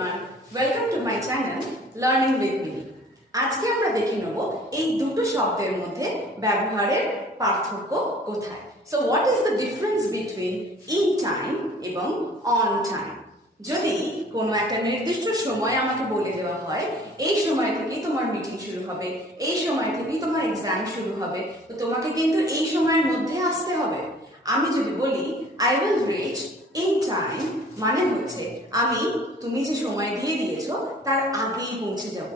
everyone, welcome to my channel Learning with me. আজকে আমরা দেখে নেব এই দুটো শব্দের মধ্যে ব্যবহারের পার্থক্য কোথায়। So what is the difference between in time এবং on time? যদি কোনো একটা নির্দিষ্ট সময় আমাকে বলে দেওয়া হয় এই সময় থেকেই তোমার মিটিং শুরু হবে, এই সময় থেকেই তোমার এক্সাম শুরু হবে, তো তোমাকে কিন্তু এই সময়ের মধ্যে আসতে হবে। আমি যদি বলি I will reach in time, মানে হচ্ছে আমি তুমি যে সময় দিয়ে দিয়েছো তার আগেই পৌঁছে যাব।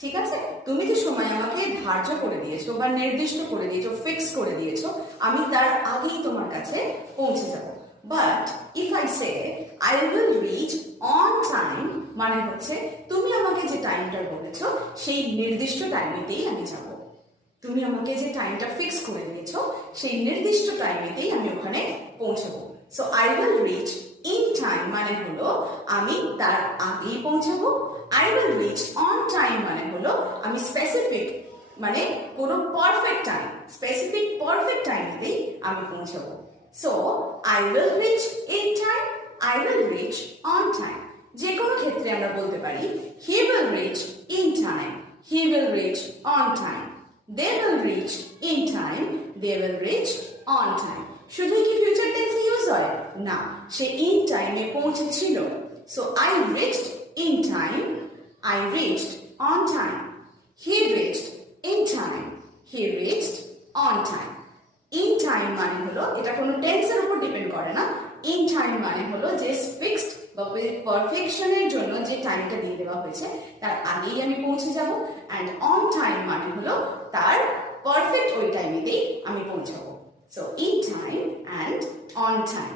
ঠিক আছে, তুমি যে সময় আমাকে ধার্য করে দিয়েছো বা নির্দিষ্ট করে দিয়েছো, ফিক্স করে দিয়েছো, আমি তার আগেই তোমার কাছে পৌঁছে যাব। But if I say I will reach on time, মানে হচ্ছে তুমি আমাকে যে টাইমটা বলেছো সেই নির্দিষ্ট টাইমেতেই আমি যাব। তুমি আমাকে যে টাইমটা ফিক্স করে দিয়েছো সেই নির্দিষ্ট টাইমেতেই আমি ওখানে পৌঁছাবো। So I will reach in time মানে হলো আমি তার আগেই পৌঁছাবো। I will reach on time মানে হলো আমি স্পেসিফিক, মানে কোনো পারফেক্ট টাইম, স্পেসিফিক পারফেক্ট টাইমেতেই আমি পৌঁছাবো। So I will reach in time, I will reach on time. যে কোনো ক্ষেত্রে আমরা বলতে পারি he will reach in time, he will reach on time. They will reach in time, they will reach on time. শুধুই কি future টেন্সে use হয়? না, সে ইন টাইমে পৌঁছেছিল। So I reached in time, I reached on time. He reached in time, he reached on time. In time মানে হলো, এটা কোনো টেন্সের উপর ডিপেন্ড করে না। In time মানে হলো যে ফিক্সড বা পারফেকশনের জন্য যে টাইমটা দিয়ে দেওয়া হয়েছে তার আগেই আমি পৌঁছে যাব। অ্যান্ড অন টাইম মানে হলো তার পারফেক্ট ওই টাইমেতেই আমি পৌঁছাবো। So in time and on time.